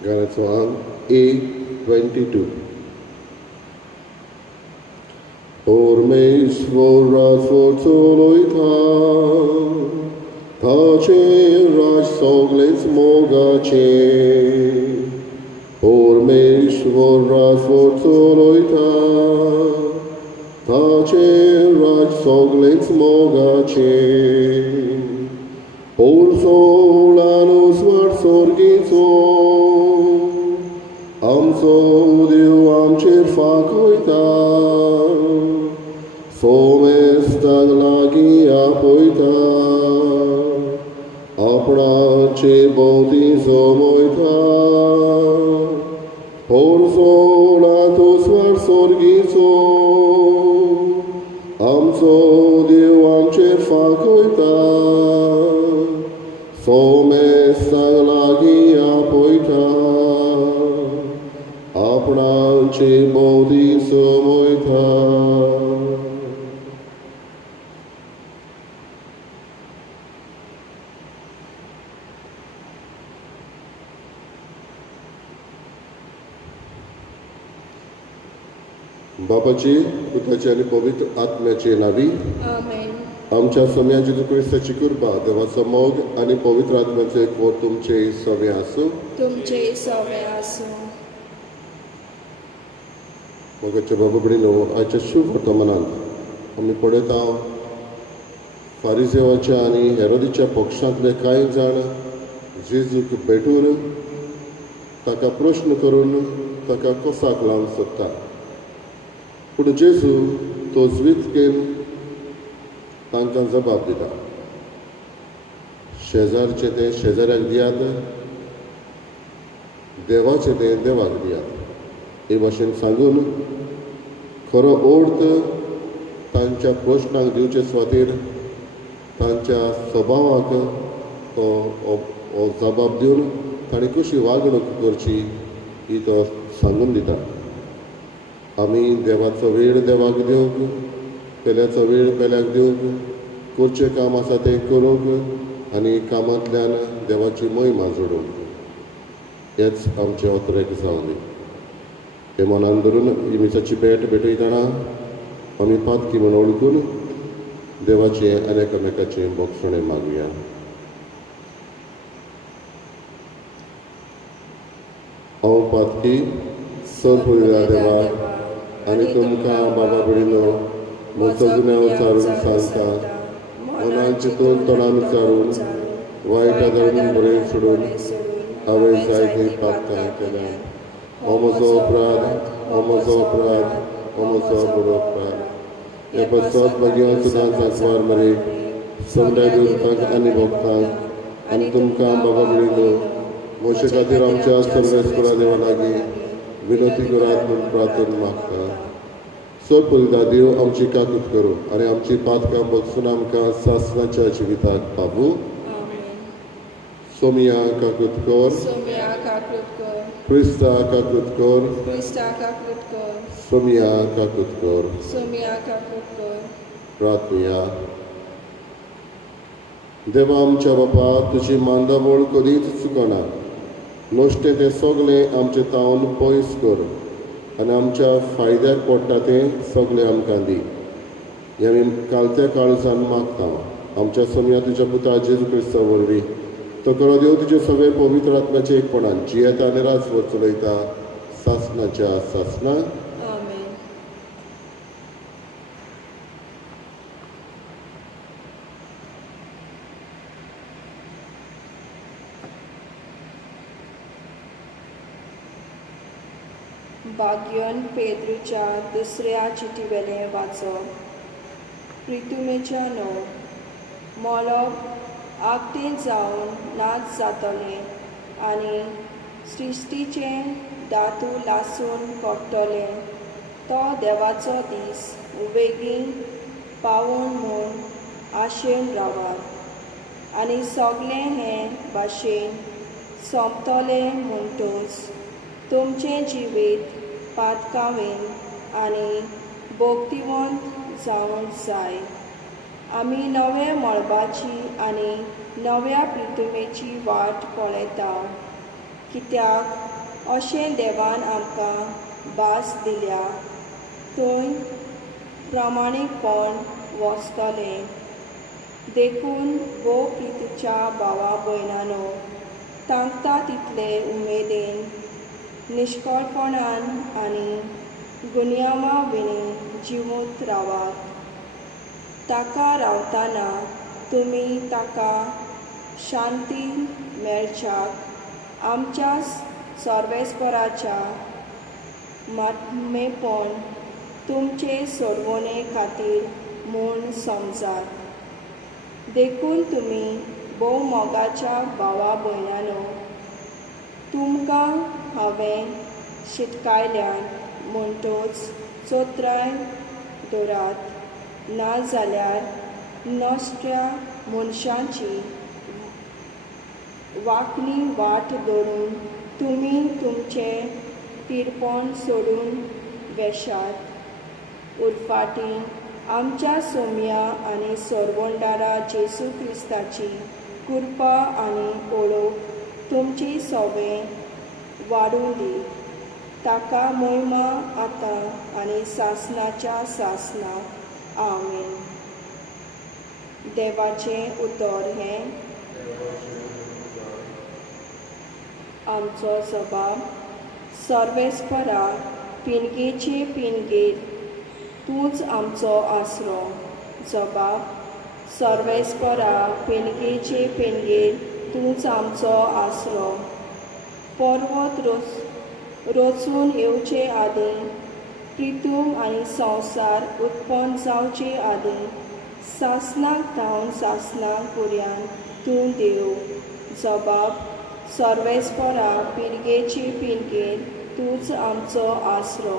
Song A22. Ormeis vorrat fortoloita, tace raj soglets mogace. Ormeis vorrat fortoloita, tace raj soglets mogace. Por solanus var sorgiso, am sodiu am cer facoita, somestag lagia poita, apnace bautizo moita, por solatus var sorgiso, am sodiu am cer facoita, somestag lagia poita, apnace bautizo moita. बाबाची पुताची आणि पवित्र आत्म्याचे नावी आमेन. आमच्या सम्या जेजू क्रिस्ताची कृपा देवाचा मोग आणि पवित्र आत्म्याचे एक वर तुमचे सवे असो. तुमचे सवे आसूं. मोगाचे बाबा भयणीनो, आयच्या शुभ वर्तमानांत आमी पळयता फारिसेवाच्या आनी हेरोदीच्या पक्षांतले कांय जाण जेजूक भेटून ताका प्रश्न करून ताका कोसाक लावन सोदता. पूण जेजू तो वितकेन तांकां जबाब दिता. शेजारचे ते शेजाऱ्याक दियात, देवाचे ते देवाक दियात. हे भाशेन सांगून खरो अर्थ तांच्या प्रश्नांक दिवचे सुवातेर तांच्या स्वभावाक हो जबाब दिवन तांणी कशी वागणूक करची ही तो सांगून दिता. आमी देवाचो वेळ देवाक दिवंक, पेल्याचो वेळ पेल्याक दिवंक, करचें काम आसा तें करूंक आनी कामांतल्यान देवाची महिमा जोडूंक, हेंच आमचे ओतरेक जावं दी. हे मनान धरून इमिसाची भेट भेटयतना आमी पातकी म्हूण ओळखून देवाचे आनी एकामेकाचे बोगसणे मागुया. हांव पातकी सदपुरिया देवा आनी तुमकां बाबा भयणीनो, म्हजो गुन्यांव विचारून सांगता. मनान चिंतून तोंडान विचारून वायट आदारून बरें सोडून हांवें जायतीं पातकां केल्यां. हो म्हजो अपराध, हो म्हजो अपराध, हो म्हजो बरो अपराध. हे पसत मागीर सुद्दां सांकवार मरे सगळ्या देवतांक आनी भक्तांक आनी तुमकां बाबा भयणीनो, म्हजे खातीर आमच्या सर्वेस्परा देवा लागीं विनंती करात म्हूण प्रार्थना मागता. चड पळयता देव आमची काकूत करूं आनी आमची पातकां बगसून आमकां सासणाच्या जिविताक पावूं. सोमिया काकूत कर, सोम्या काकृत कर. क्रिस्ता काकूत कर, क्रिस्ता काकृत कर. सोमिया काकूत कर. सोम्या काकृत कर. प्रार्थया. देवा आमच्या बापा, तुजी मांदावळ कधीच चुकना. नश्टें तें सगळें आमचे तावन पयस कर आनी आमच्या फायद्याक पडटा तें सगळें आमकां दी. हें आमी कालत्या काळजान मागता आमच्या सोम्या तुज्या पुता जेजू क्रिस्ता वरवीं. तो करो देव तुजे सगळे पवित्र आत्म्याचे एकपणान जियेता आनी राजवर चलयता सासणाच्या सासणा. आमेन. भाग्यन पेद्रूच्या दुसऱ्या चिटीवेलें वाचप. प्रितुमेच्या न्हय, मोलोक आगतें जावन नाच जातलें आनी सृश्टीचें दातू लासून पडटलें. तो देवाचो दीस उबेगीन पावून म्हूण आशेन रावात आनी सगळें हे भाशेन सोंपतलें म्हणटूच तुमचें जिवीत पातकावेन आनी भोक्तिवंत जावंक जाय. आमी नवे मळबाची आनी नव्या प्रितुमेची वाट पळयता. कित्याक अशें देवान आमकां भास दिल्या थंय प्रामाणीकपण वचतलें. देखून भोव प्रितीच्या भावा भयणांनो, तांकता तितले उमेदीन, निश्कळपणान आनी गुन्यांवाविणी जिवूंत रावात. ताका रावतना तुमी ताका शांती मेळच्याक आमच्या सर्वेस्पराच्या मातमेपण तुमचे सोडवणे खातीर म्हूण समजात. देखून तुमी भोव मोगाच्या भावा भयणांनो, तुमकां हांवें शिटकायल्यान म्हणटूच चोत्राय दवरात, नाजाल्यार नश्ट्या मनशांची वांकणी वाट धरून तुमी तुमचें तिरपण सोडून वेशात. उरफाटीं आमच्या सोम्या आनी सोरवंडारा जेसू क्रिस्ताची कृपा आनी ओळख तुमची सवय वाडूं दी. ताका महिमा आतां आनी सासणाच्या सासणाक. आमीन. देवाचें उतर हें आमचो सभाव. सर्वेस्परा पिनगेचे पिनगेर तूंच आमचो आसरो. जबाब. सर्वेस्परा पिनगेचे पिनगेर तूंच आमचो आसरो. पर्वत रचून येवचे आदीं, प्रितूम आनी संवसार उत्पन्न जावचे आदीं, सासणाक धांवन सासणाक पर्यान तूं देव. जबाब. सर्वेस्परा पिनगेचे पिनगेर तूंच आमचो आसरो.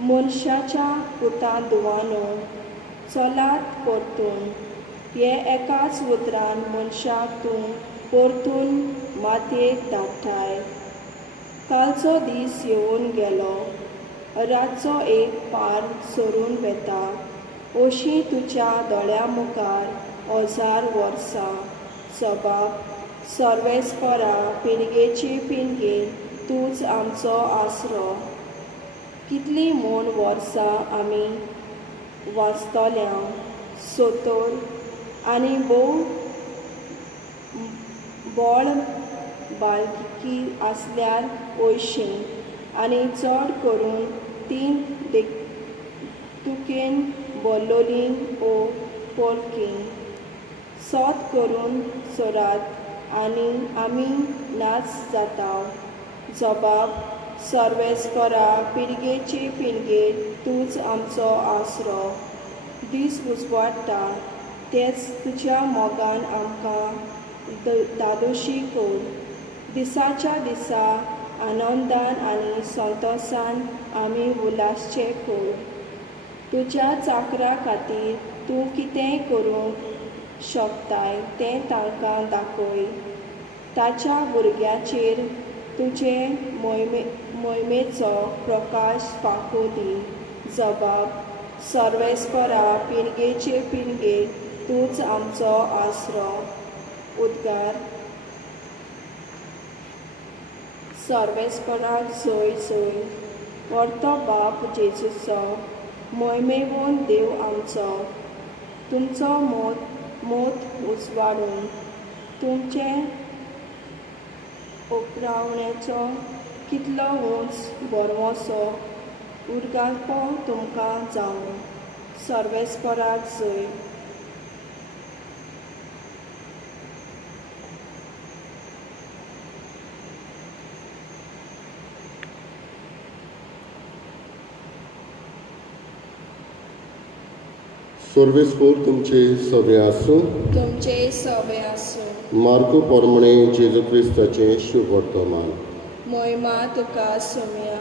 मनशाच्या पुतां दुवानो चलात परतून, हे एकाच उतरान मनशाक तूं परतून मातयेक धाडटाय. कालचो दीस येवन गेलो, रातचो एक पार सरून वेता, अशीं तुज्या दोळ्या मुखार 1000 वर्सां. जबाब. सर्वेस्परा पिनगेचे पिनगेर तूंच आमचो आसरो. कितलीं म्हूण वर्सां आमी वाचतल्या सोतोर आनी भोव बोळ बालकी आसल्यार ओयशीं, आनी चड करून तीं तुकेन बोल्लोलीं ओ पोरकीं. सोत करून सोरात आनी आमी नाच जाताव. जबाब. सर्वेस्परा पिनगेचे पिनगेर तूंच आमचो आसरो. दीस उजवाडटा तेच तुज्या मोगान आमकां दादोशी कर. दिसाच्या दिसा आनंदान आनी संतोशान आमी उलासचे कर. तुज्या चाकरा खातीर तूं कितेंय करूंक शकताय तें तांकां दाखय. ताच्या भुरग्याचेर तुजे मोहिमेचो प्रकाश फांकू दी. जबाब. सर्वेस्परा पिनगेचे पिनगेर तूंच आमचो आसरो. उद्गार. सर्वेस्पराक जय जय. व्हरतो बाप जेजूचो, मोहिमेवंत देव आमचो, तुमचो मोत उजवाडून तुमचे उपरावणेचो कितलो उंच बरवोसो उरगालपो तुमकां जावं. सर्वेस्पराक जय. सर्वेस्पोर तुमचे सवे आसूं. तुमचे सवे आसूं. मार्को पोरमणे जेजू क्रिस्ताचें शुभ वर्तमान. मोहिमा तुका सोम्या.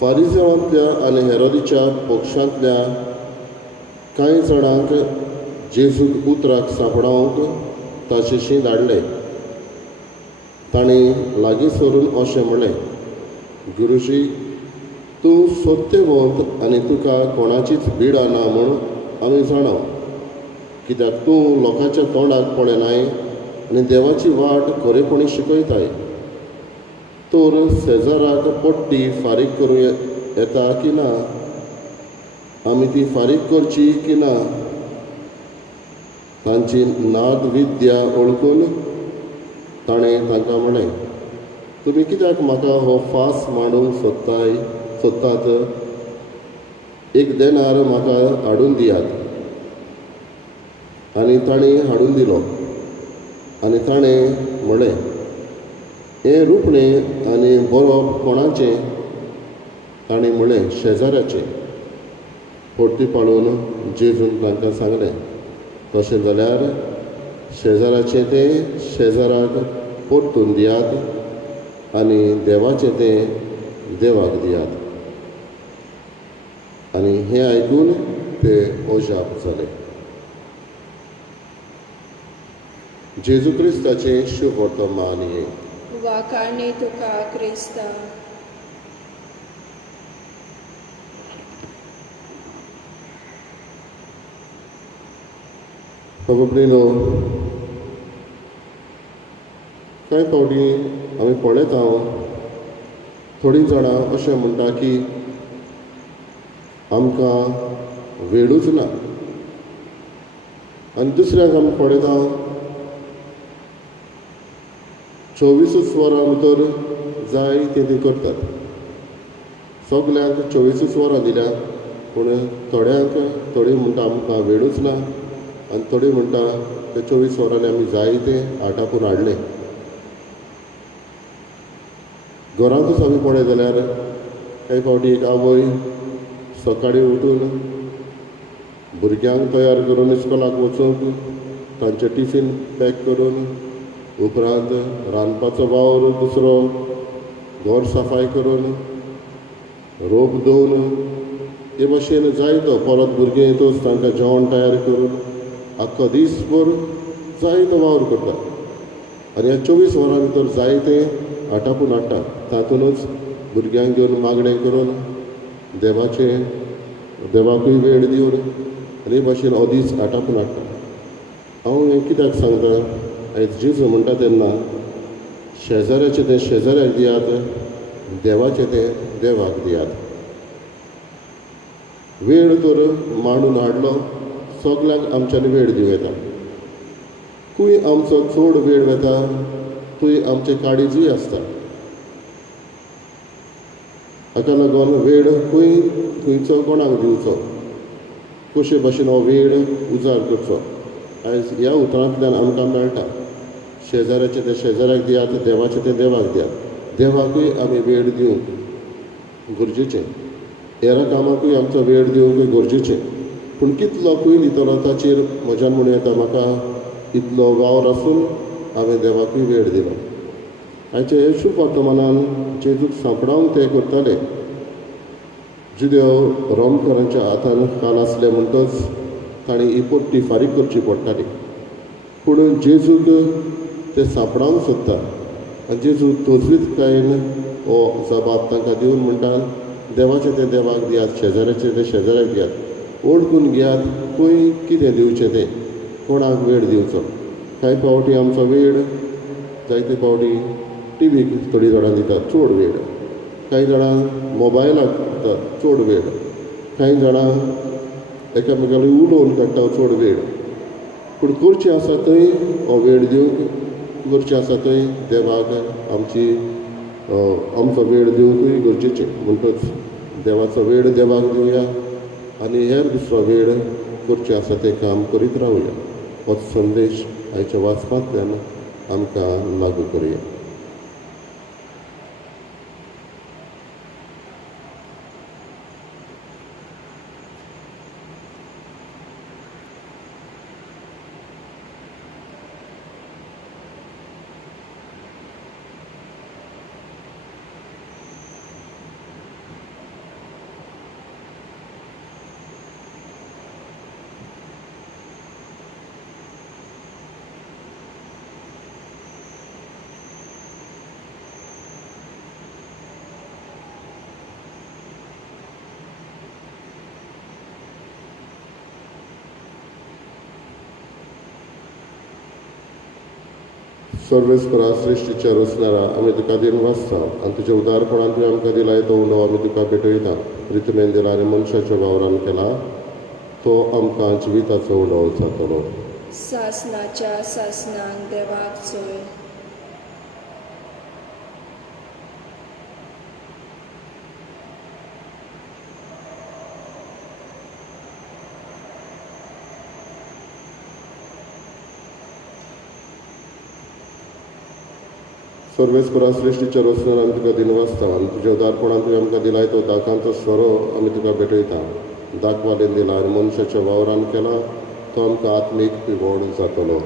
फारिसेवांतल्या आनी हेरोदीच्या पक्षांतल्या कांय जाणांक जेजूक उतराक सांपडावंक ताचेशी धाडले. तांणी लागीं सरून अशें म्हणलें, गुरुजी, तूं सत्यवंत आनी तुका कोणाचीच बिडा ना म्हूण आमी जाणाव. कित्याक तूं लोकांच्या तोंडाक पळयनाय आनी देवाची वाट खरेपणी शिकयताय. तर शेजाराक पट्टी फारीक करूं येता की ना, आमी ती फारीक करची की ना, तांची नाद विद्या ओळखून ताणें तांकां म्हळें, तुमी कित्याक म्हाका हो फास मांडूंक सोदतात? एक देनार म्हाका हाडून दियात. आनी ताणें हाडून दिलो. आनी ताणें म्हळें, हें रुपणें आनी बरोवप कोणाचें? ताणें म्हळें, शेजाऱ्याचें. परती पाळून जेजून तांकां सांगलें, तशें जाल्यार शेजाराचें तें शेजाराक परतून दियात आनी देवाचें तें देवाक दियात. आनी हें आयकून ते ओजाप जाले. जेजू क्रिस्ताचें शुभ वर्तमान ये. वाखाणणी तुका क्रिस्ता. खबर कांय फावटी आमी पळयता, थोडीं जाणां अशें म्हणटा की आमकां वेळूच ना. आनी दुसऱ्यांक आमी पळयता 24 वरां भितर जाय तें करतात. सगल्यांक 24 वरां दिल्या, पूण थोडीं म्हणटा आमकां वेळूच ना, आनी थोडीं म्हणटा ते 24 वरांनी आमी जाय तें आटापून हाडलें. घरांतूच आमी पळयत जाल्यार कांय फावटी एक आवय सकाळीं उठून भुरग्यांक तयार करून इस्कॉलाक वचूंक तांचें टिफीन पॅक करून, उपरांत रांदपाचो वावर दुसरो, घर सफाई करून, रोप धुवन, हे भाशेन जायतो परत भुरगें येतच तांकां जेवण तयार करून आख्खो दीसभर जायतो वावर करता. आनी ह्या 24 वरां भितर जायतें आटापून हाडटा. तातूंतच भुरग्यांक घेवन मागणें करून देवाकूय वेळ दिवन आनी हे भाशेन हो दीस आटापून हाडटा. हांव हें कित्याक सांगता, आयज जेजू म्हणटा तेन्ना शेजाऱ्याचें तें शेजाऱ्याक दियात, देवाचें तें देवाक दियात. वेळ तर मांडून हाडलो, सगल्यांक आमच्यांनी वेळ दिवं येता. खूंय आमचो चड वेळ वता, थंय आमचें काळीजूय आसता. हाका लागून वेळ खंयचो कोणाक दिवचो, कशे भाशेन हो वेळ उजार करचो, आयज ह्या उतरांतल्यान आमकां मेळटा. शेजाऱ्याचें तें शेजाऱ्याक दियात, देवाचें तें देवाक दियात. देवाकूय आमी वेळ दिवंक गरजेचें, हेरां कामाकूय आमचो वेळ दिवंक गरजेचें. पूण कितलो खंय भितर ताचेर म्हज्यान म्हणूं येता, म्हाका इतलो वावर आसून हांवें देवाकूय वेळ दिलो. आयचे हे शुभ वर्तमानान जेजूक सांपडावंक ते करताले. जुद्यो रोमकारांच्या हातान काल आसले म्हणटच तांणी ही पट्टी फारीक करची पडटाली. पूण जेजूक ते सांपडावंक सोदता आनी जेजू तोजवीतकायेन हो जबाब तांकां दिवन म्हणटा, देवाचें तें देवाक दियात, शेजाऱ्याचें तें शेजाऱ्याक दियात. ओळखून घेयात खंय कितें दिवचें तें, कोणाक वेळ दिवचो. कांय फावटी आमचो वेळ जायते फावटी टीव्हीक थोडीं जाणां दितात चड वेळ, कांय जाणां मोबायलाक दितात चड वेळ, कांय जाणां एकामेकाली उलोवन काडटा चड वेळ. पूण करचें आसा थंय हो वेळ दिवंक, करचें आसा थंय देवाक आमचो वेळ दिवंकूय गरजेचें. म्हणटच देवाचो वेळ देवाक दिवया आनी हेर दुसरो वेळ करचें आसा तें काम करीत रावया. हो संदेश आयच्या वाचपांतल्यान आमकां लागू करुया. सर्वेस्परा सृश्टीच्या रचणारा आमी तुका दिन वाचता आनी तुज्या उदारपणान तुवें आमकां दिलाय तो उलो आमी तुका भेटयता रितमेन दिला आनी मनशाच्या वावरान केला तो आमकां जिविताचो उलो जातलो सासनाच्या सासनांक देवाक चोय सर्वेस्परा सृश्टीच्या रचणान आमी तुका दिन वाचता आनी तुज्या उदारपणान तुवें आमकां दिलाय तो दाखांचो स्वरो आमी तुका भेटयता दाखवालेन दिला आनी मनशाच्या वावरान केला तो आमकां आत्मीक पिवण जातलो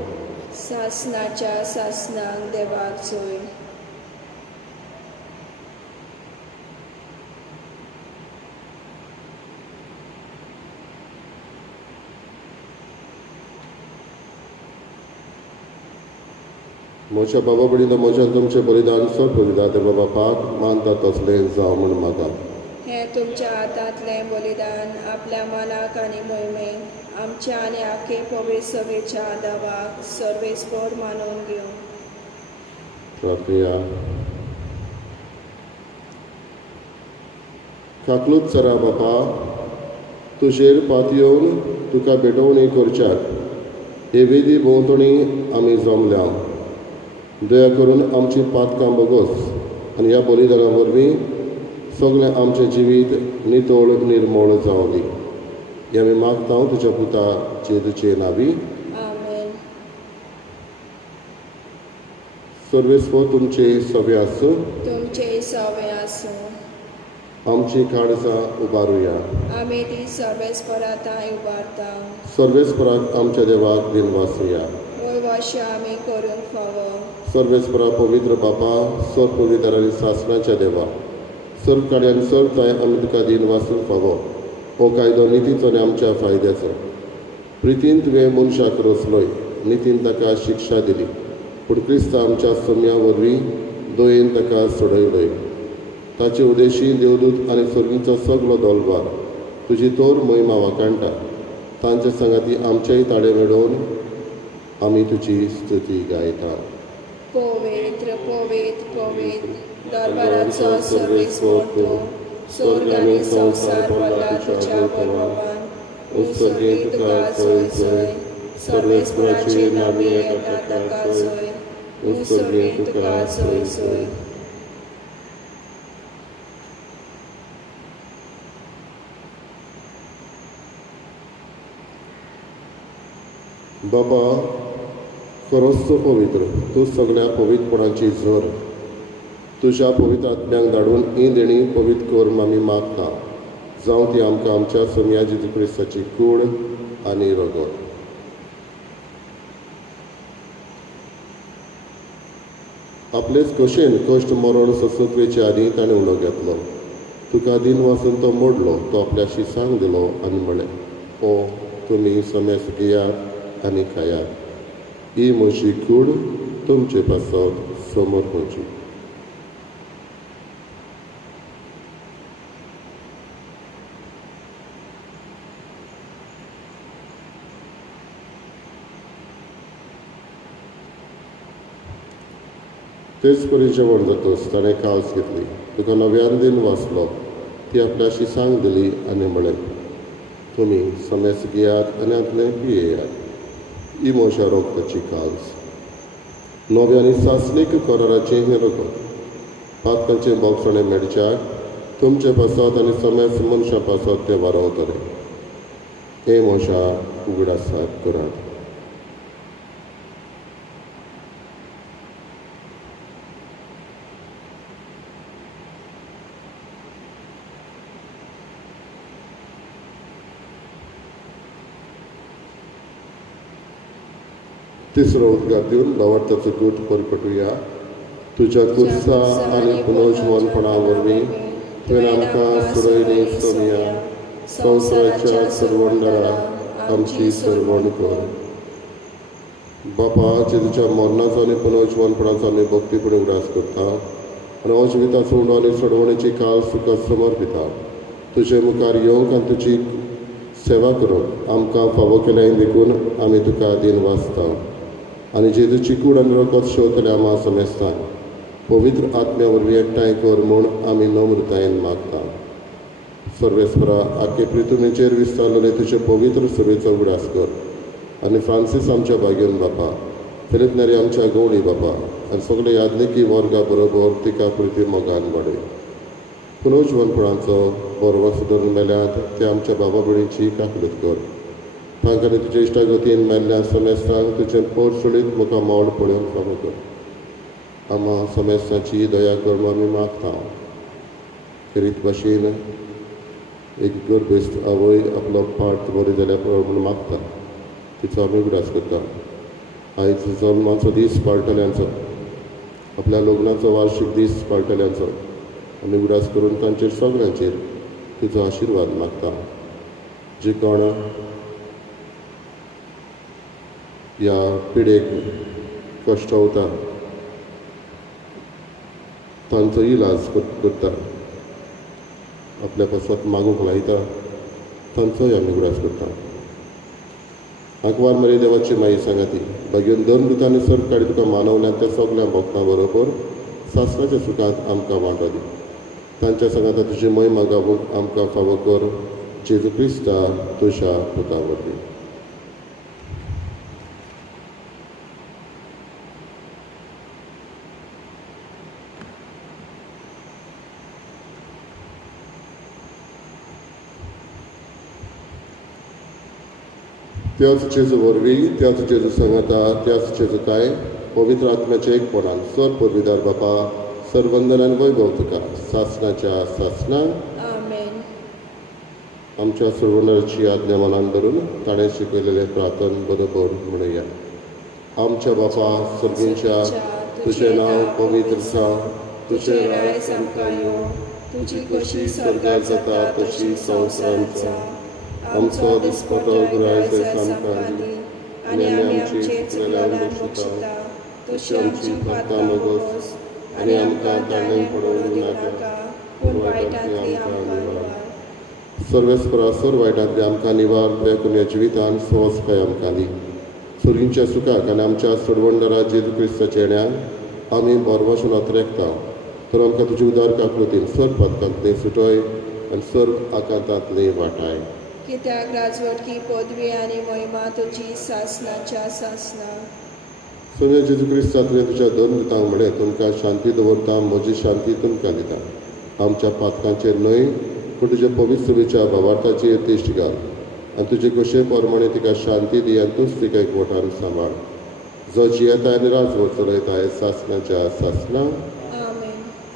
सासनाच्या सासनांक देवाक चोय म्हज्या बाबा बडीन म्हज्यान तुमचें बलिदान सोडविता ते बाबा पाक मानता तसलें जावं म्हण म्हाका हे तुमच्या हातांतलें बलिदान आपल्या मनाक आनी मोहिमेक आमच्या आनी आखे पवित्र सभेच्या आदावाक सर्वेस्पर मानून घेवं प्रार्थया काकलूत चरा बापा तुजेर पातयेवन तुका भेटवणी करच्याक हे वेदी भोंवतणी आमी जमल्या दया करून आमची पातकां बोगोस आनी ह्या बलिदाना वरवीं सगळें आमचें जिवीत नितळ निर्मळ जावं दी हें आमी मागता तुज्या पुता जेजूचे नांवी आमेन सर्वेस्पर तुमचे सभे आसूं तुमचे सवे आसूं आमची काळजां उबारुया आमी ती सर्वेस्पराताय उबारता सर्वेस्पराक आमच्या देवाक दिन वाचुया वैवाश्य आमी करूंक फावो सर्वेस्परा पवित्र बापा सर पवित्र आनी सासणाच्या देवा सर काड्यान सरताय आमी तुका दिन वाचूंक फावो हो कायदो नितीचो आनी आमच्या फायद्याचो प्रितीन तुवें मनशाक रचलोय नितीन ताका शिक्षा दिली पूण क्रिस्त आमच्या सम्या वरवीं दोयेन ताका सोडयलोय ताचे उदेशी देवदूत आनी सर्गीचो सगळो दोलबार तुजी तोर महिमा वाकाणटा तांचे सांगाती आमचेय ताडे मेळोवन आमी तुजी स्तुती गायता पवित्र पवित्र पवित्र दरबाराचो सर्वेस्पर तूं स्वर्ग आनी संवसार भरला तुज्या वैभवान उत्सर्गी तुका चोय चोय सर्वेस्पराची नावी येता ताका चोय उत्सर्गी तुका चोय चोय बाबा खरोच तूं पवित्र तूं सगळ्या पवित्रपणाची झर तुज्या पवित्र आत्म्याक धाडून ही देणी पवित्र कर आमी मागता जावं ती आमकां आमच्या सोम्या जेजू क्रिस्ताची कूड आनी रगत आपलेच कशेन कश्ट मरण ससुत्वेचे आदी ताणें उलो घेतलो तुका दिन वाचून तो मोडलो तो आपल्या शिसांक दिलो आनी म्हळें ओ तुमी समेस घेयात आनी खायात ही म्हजी कूड तुमचे पासत समोर खंयची तेच परी जेवण जातोच ताणें कावस घेतली तुका नव्यान दिन वाचलो ती आपल्या शिसांक दिली आनी म्हळें तुमी समेस घेयात आनी आदलें पियेयात ही म्हज्या रोगताची काल्स नवे आनी सासणीक कराराचें हें रगत पातकांचें बोगसणें मेडच्याक तुमचे पासत आनी समेस मनशां पासत तें वारवतलें हें म्हज्या उगडासाक करात तिसरो उद्गार दिवन लावार्थाचो दूत परपटुया तुज्या कुर्सा आनी पुनर्जीवनपणा वरवीं तुवें आमकां सोडयली सोमिया संवसाराच्या सरवंडरा आमची सरवण कर बापा जेजूच्या मरणाचो आनी पुनर्जीवनपणाचो आमी भक्तीपणे उडास करता आनी हो जिविताचो उंडो आनी सोडवणेची काल तुका समर्पिता तुजे मुखार येवंक आनी तुजी सेवा करूंक आमकां फावो केल्याय देखून आमी तुका दिन वाचता आनी जेजूची कूड आनी रगत शेवतले आमा समेस्तान पवित्र आत्म्या वरवीं एकठांय कर म्हूण आमी नम्रतायेन मागता. सर्वेस्परा आख्खे पृथ्वीचेर विस्तारलेले तुजे पवित्र सभेचो उगडास कर आनी फ्रांसीस आमच्या बागेन बापा, फिलिप नेरी आमच्या गवळी बापा आनी सगळे यादनिकी वर्गा बरोबर तिका पृथ्वी मोगान वाडय. पुनर्जीवनपणाचो बरो सुदारून मेल्यात ते आमच्या बाबा भयणीची काकलत कर. तांकां तुजे इश्टागतीन मेल्ल्या समेस्तांक तुजें पोरसुळीत मुखार मोल पळोवन फावो कर. आमा समेस्ताची दया कर म्हूण आमी मागता. खेरीत भाशेन एक गर्भेस्त आवय आपलो पाठ बरी जाल्या पुरो म्हूण मागता. तिचो आमी उगडास करता. आयज जल्माचो दीस पाळटल्यांचो, आपल्या लग्नाचो वार्षिक दीस पाळटल्यांचो आमी उगडास करून तांचेर सगळ्यांचेर तुजो आशिर्वाद मागता. जे कोण ह्या पिडेक कश्ट वता तांचो इलाज करता, आपल्या पासत मागूंक लायता तांचोय आमी उगडास करता. आंकवार मरे देवाची माई सांगाती बागेन दोन दुतांनी सर काडी तुका मानवल्यान त्या सगळ्या भक्तां बरोबर सासणाच्या सुखांत आमकां वांटो दी. तांच्या सांगाता तुजी महिमा गावूंक आमकां फावो कर. जेजू क्रिस्ता तुज्या पुता वरवीं. त्याच जेजू वरवीं, त्याच जेजू सांगाता, त्याच जेजूकाय पवित्र आत्म्याच्या एकपणान सर पदवीदार बापा सर्वंदनान वैभव तुका सासणाच्या सासणान आमेन. आमच्या सर्वंदनाची आज्ञा मनान धरून ताणें शिकयलेले प्रार्थन बरोबर म्हणुया. आमच्या बापा सर्गींच्या तुजें नांव पवित्र जावं, तुजें राय आमकां येवं, तुजी कशी स्वर्गांत जाता तशी संवसारांत जावं. आमचो दिसपटो आयज आमकां दी आनी आमी आमचे चुकलेल्यांक बक्षिता तशी आमची पातकां मागोस आनी आमकां ताणें पडोवंक नाका पूण वायटांतली आमकां निवार. सर्वेस्परा सर वायटांतली आमकां निवार. बेकुन्या जिवितान संवस्काय आमकां दी. सुरींच्या सुखाक आनी आमच्या सडवंडरा जेजू क्रिस्ताच्या येण्याक आमी बरवशेन अत्रेकता. तर आमकां तुजी उदार काकुळतीन सर पातकांतली सुटय आनी सर आकांतांतली वाटाय. कित्याक राजवटकी पदवी आनी महिमा तुजी सासणाच्या सासणा. सोन्या जेजू क्रिस्तांतले तुज्या दोन दुतांक म्हळें तुमकां शांती दवरता, म्हजी शांती तुमकां दिता. आमच्या पातकांचेर न्हय पूण तुजे पवित्र सभेच्या भावार्थाचेर दिश्ट घाल आनी तुजे कशे प्रमाणे तिका शांती दी आनी तूंच तिका एकवटान सांबाळ. जो जियेताय आनी राजवट चलयताय सासणाच्या सासणा.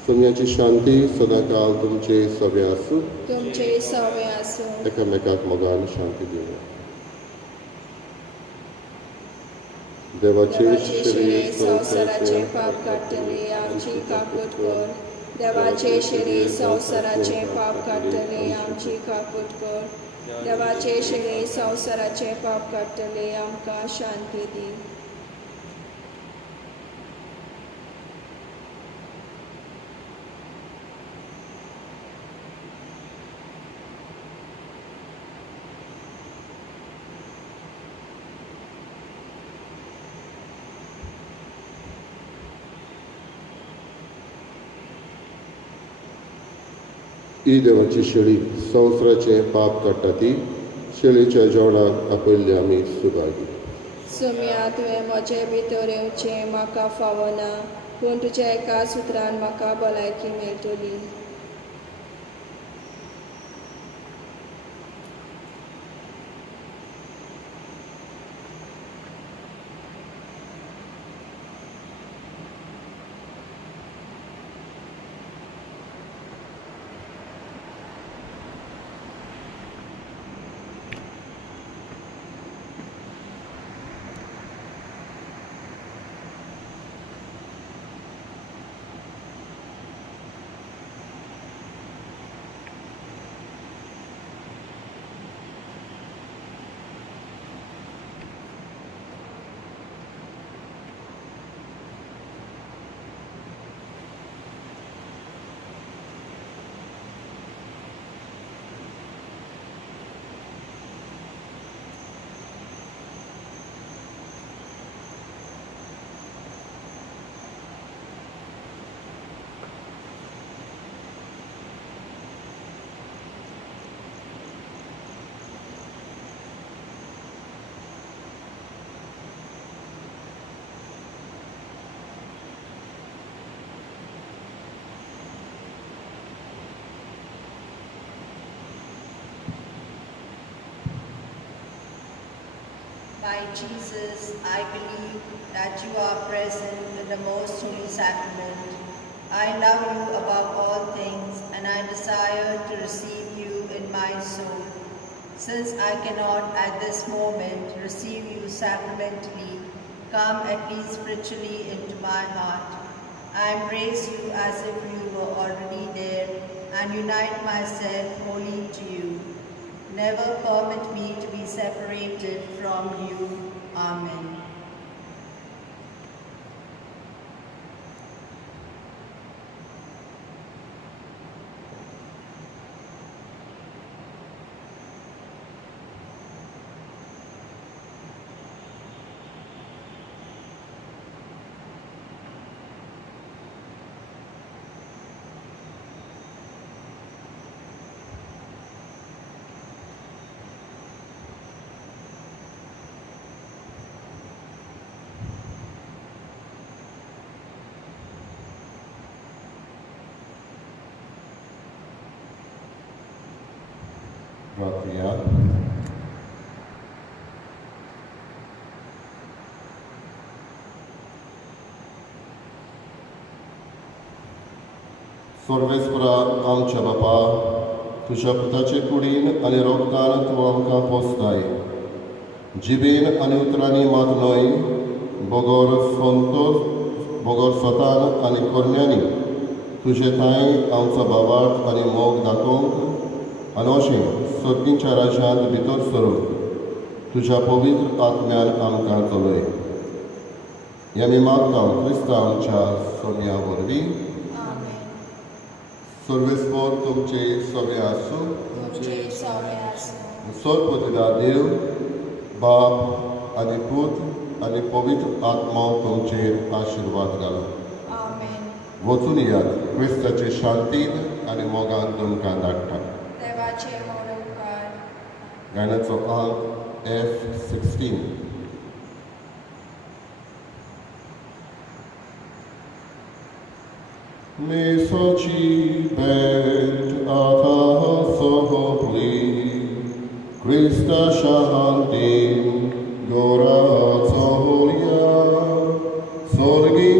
सोम्याची शांती सदांकाळ तुमचे सवे आसूं. तुमचे सवे आसूं. एकामेकाक मोगान शांती दिवं. देवाचे शरीर संवसाराचे पाप काडटले आमची काकूट कर. देवाचे शरीर संवसाराचे पाप काडटले आमची काकूट कर. देवाचे शरीर संवसाराचे पाप काडटले आमकां शांती दी. ही देवाची शेळी संवसाराचे पाप काडटा ती शेळीच्या जेवणाक आपयल्ली आमी सुभागी. सुम्या तुवें म्हजे भितर येवचें म्हाका फावना पूण तुज्या एका सुत्रान म्हाका भलायकी मेळटली. My Jesus, I believe that you are present in the most holy sacrament. I love you above all things, and I desire to receive you in my soul. Since I cannot at this moment receive you sacramentally, come at least spiritually into my heart. I embrace you as if you were already there, and unite myself wholly to you. Never permit me to be separated from you. Amen. Gratia. सर्वेस्परा आमच्या बापा, तुझ्या पुताचे कुडीन आनी रोगतान तूं आमकां पोसताय. जिबेन आनी उतरांनी मात न्हय, बोगोर स्वतान आनी कोरण्यांनी तुजे थंय आमचो बाबार्थ आनी मोग दाखोवंक आनी अशें सर्गींच्या राज्यांत भितर सरून तुज्या पवित्र आत्म्यान आमकां चलय. हें आमी मागता क्रिस्ता आमच्या सोम्या वरवीं. सर्वेस्पर तुमचे सवे आसूं. सर्वोपकार देव, बाप आनी पूत आनी पवित्र आत्मा तुमचेर आशिर्वाद घालूं. वचून यात क्रिस्ताचे शांतीन आनी मोगान तुमकां धाडटा. गाण्याचो अंक F16. Mesoci bent ata sohopli, Christa shantim gora soholia, sorgi